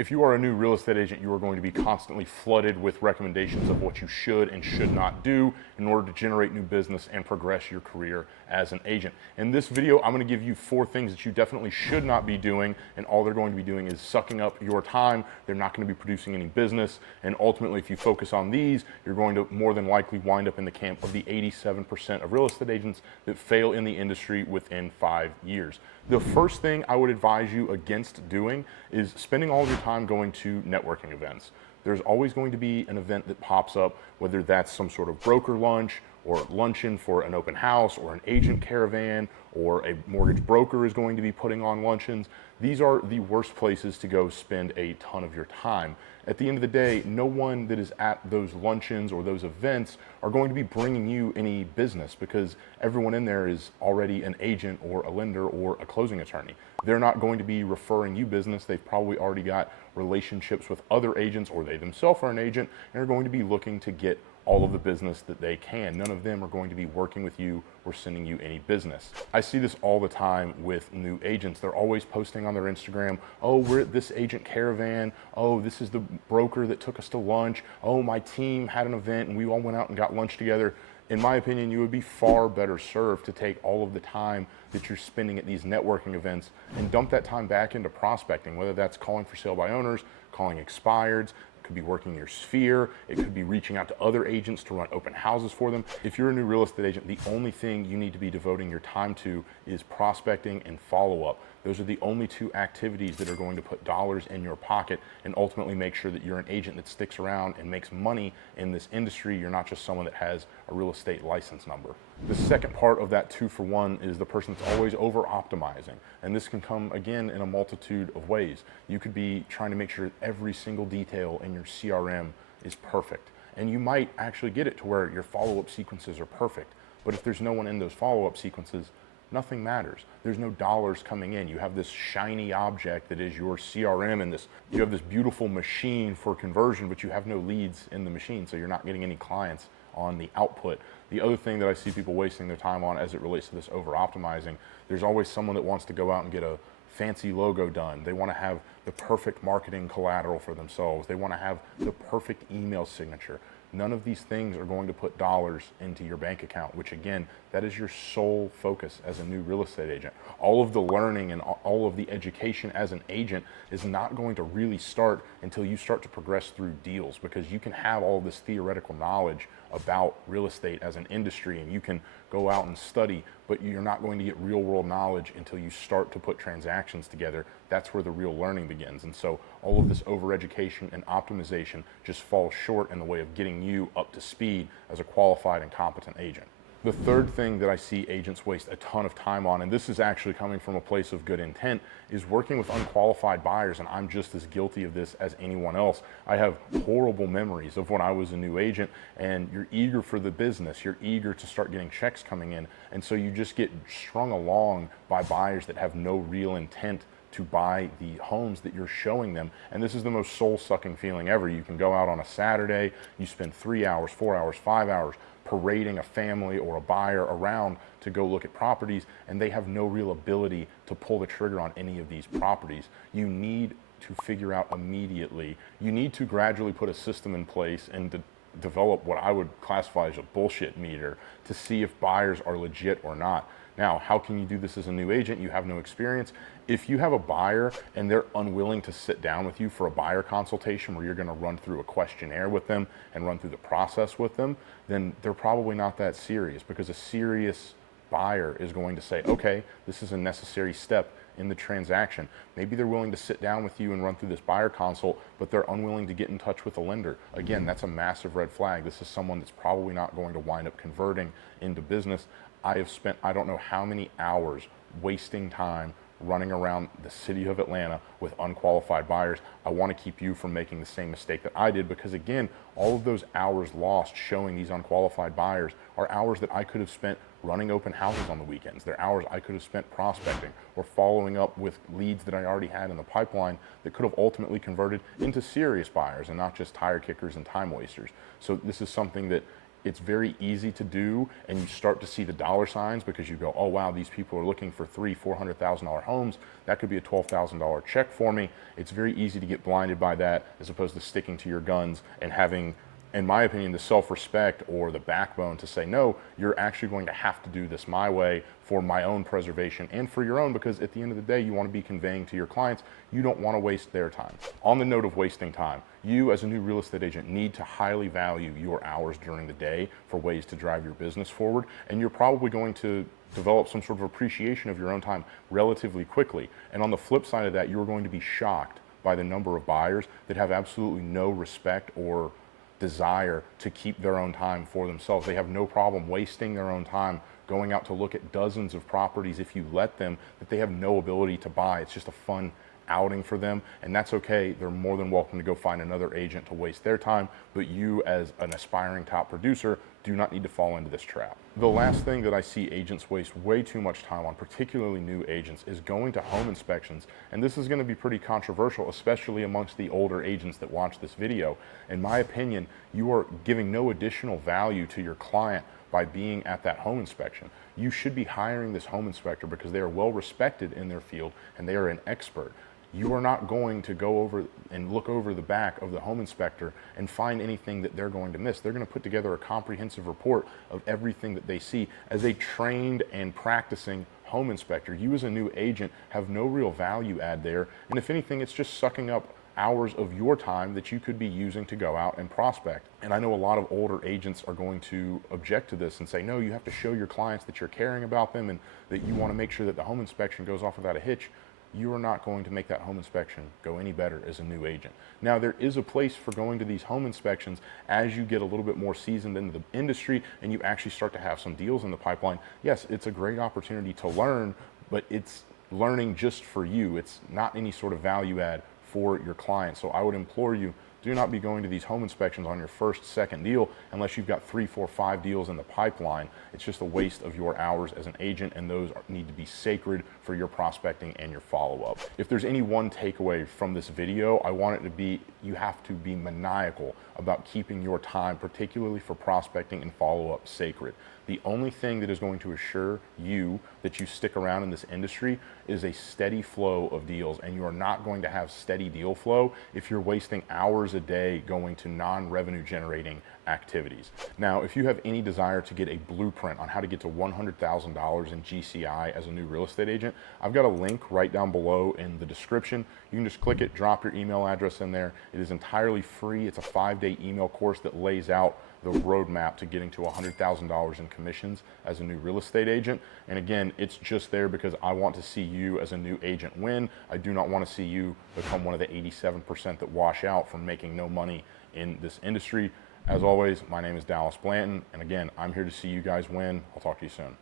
If you are a new real estate agent, you are going to be constantly flooded with recommendations of what you should and should not do in order to generate new business and progress your career as an agent. In this video, I'm going to give you 4 things that you definitely should not be doing, and all they're going to be doing is sucking up your time. They're not going to be producing any business, and ultimately, if you focus on these, you're going to more than likely wind up in the camp of the 87% of real estate agents that fail in the industry within 5 years. The first thing I would advise you against doing is spending all of your time going to networking events. There's always going to be an event that pops up, whether that's some sort of broker lunch or luncheon for an open house or an agent caravan, or a mortgage broker is going to be putting on luncheons. These are the worst places to go spend a ton of your time. At the end of the day, no one that is at those luncheons or those events are going to be bringing you any business, because everyone in there is already an agent or a lender or a closing attorney. They're not going to be referring you business. They've probably already got relationships with other agents, or they themselves are an agent and are going to be looking to get all of the business that they can. None of them are going to be working with you or sending you any business. I see this all the time with new agents. They're always posting on their Instagram, oh, we're at this agent caravan. Oh, this is the broker that took us to lunch. Oh, my team had an event and we all went out and got lunch together. In my opinion, you would be far better served to take all of the time that you're spending at these networking events and dump that time back into prospecting, whether that's calling for sale by owners, calling expireds. Could be working your sphere. It could be reaching out to other agents to run open houses for them. If you're a new real estate agent, the only thing you need to be devoting your time to is prospecting and follow-up. Those are the only 2 activities that are going to put dollars in your pocket and ultimately make sure that you're an agent that sticks around and makes money in this industry. You're not just someone that has a real estate license number. The second part of that 2-for-1 is the person that's always over-optimizing. And this can come, again, in a multitude of ways. You could be trying to make sure every single detail in your CRM is perfect. And you might actually get it to where your follow-up sequences are perfect. But if there's no one in those follow-up sequences, nothing matters. There's no dollars coming in. You have this shiny object that is your CRM, and you have this beautiful machine for conversion, but you have no leads in the machine, so you're not getting any clients on the output. The other thing that I see people wasting their time on as it relates to this over-optimizing, there's always someone that wants to go out and get a fancy logo done. They want to have the perfect marketing collateral for themselves. They want to have the perfect email signature. None of these things are going to put dollars into your bank account, which again, that is your sole focus as a new real estate agent. All of the learning and all of the education as an agent is not going to really start until you start to progress through deals, because you can have all this theoretical knowledge about real estate as an industry and you can go out and study, but you're not going to get real world knowledge until you start to put transactions together. That's where the real learning begins. And so all of this overeducation and optimization just falls short in the way of getting you up to speed as a qualified and competent agent. The third thing that I see agents waste a ton of time on, and this is actually coming from a place of good intent, is working with unqualified buyers, and I'm just as guilty of this as anyone else. I have horrible memories of when I was a new agent, and you're eager for the business, you're eager to start getting checks coming in, and so you just get strung along by buyers that have no real intent to buy the homes that you're showing them. And this is the most soul-sucking feeling ever. You can go out on a Saturday, you spend 3 hours, 4 hours, 5 hours parading a family or a buyer around to go look at properties, and they have no real ability to pull the trigger on any of these properties. You need to figure out immediately. You need to gradually put a system in place and develop what I would classify as a bullshit meter to see if buyers are legit or not. Now, how can you do this as a new agent? You have no experience. If you have a buyer and they're unwilling to sit down with you for a buyer consultation where you're going to run through a questionnaire with them and run through the process with them, then they're probably not that serious, because a serious buyer is going to say, okay, this is a necessary step in the transaction. Maybe they're willing to sit down with you and run through this buyer consult, but they're unwilling to get in touch with a lender. Again, that's a massive red flag. This is someone that's probably not going to wind up converting into business. I have spent, I don't know how many hours wasting time running around the city of Atlanta with unqualified buyers. I want to keep you from making the same mistake that I did, because again, all of those hours lost showing these unqualified buyers are hours that I could have spent running open houses on the weekends. They're hours I could have spent prospecting or following up with leads that I already had in the pipeline that could have ultimately converted into serious buyers and not just tire kickers and time wasters. So this is something that it's very easy to do, and you start to see the dollar signs because you go, oh wow, these people are looking for $300,000-$400,000 homes. That could be a $12,000 check for me. It's very easy to get blinded by that as opposed to sticking to your guns and having, in my opinion, the self-respect or the backbone to say, no, you're actually going to have to do this my way for my own preservation and for your own, because at the end of the day, you want to be conveying to your clients, you don't want to waste their time. On the note of wasting time, you as a new real estate agent need to highly value your hours during the day for ways to drive your business forward. And you're probably going to develop some sort of appreciation of your own time relatively quickly. And on the flip side of that, you're going to be shocked by the number of buyers that have absolutely no respect or desire to keep their own time for themselves. They have no problem wasting their own time going out to look at dozens of properties if you let them that they have no ability to buy. It's just a fun outing for them, and that's okay. They're more than welcome to go find another agent to waste their time, but you as an aspiring top producer do not need to fall into this trap. The last thing that I see agents waste way too much time on, particularly new agents, is going to home inspections. And this is going to be pretty controversial, especially amongst the older agents that watch this video. In my opinion, you are giving no additional value to your client by being at that home inspection. You should be hiring this home inspector because they are well respected in their field and they are an expert. You are not going to go over and look over the back of the home inspector and find anything that they're going to miss. They're going to put together a comprehensive report of everything that they see. As a trained and practicing home inspector, you as a new agent have no real value add there. And if anything, it's just sucking up hours of your time that you could be using to go out and prospect. And I know a lot of older agents are going to object to this and say, no, you have to show your clients that you're caring about them and that you want to make sure that the home inspection goes off without a hitch. You are not going to make that home inspection go any better as a new agent. Now, there is a place for going to these home inspections as you get a little bit more seasoned into the industry and you actually start to have some deals in the pipeline. Yes, it's a great opportunity to learn, but it's learning just for you. It's not any sort of value add for your client. So I would implore you, do not be going to these home inspections on your first, second deal unless you've got 3, 4, 5 deals in the pipeline. It's just a waste of your hours as an agent, and those need to be sacred for your prospecting and your follow-up. If there's any one takeaway from this video, I want it to be you have to be maniacal about keeping your time, particularly for prospecting and follow-up, sacred. The only thing that is going to assure you that you stick around in this industry is a steady flow of deals, and you are not going to have steady deal flow if you're wasting hours a day going to non-revenue generating activities. Now, if you have any desire to get a blueprint on how to get to $100,000 in GCI as a new real estate agent, I've got a link right down below in the description. You can just click it, drop your email address in there. It is entirely free. It's a 5-day email course that lays out the roadmap to getting to $100,000 in commissions as a new real estate agent. And again, it's just there because I want to see you as a new agent win. I do not want to see you become one of the 87% that wash out from making no money in this industry. As always, my name is Blanton, and again, I'm here to see you guys win. I'll talk to you soon.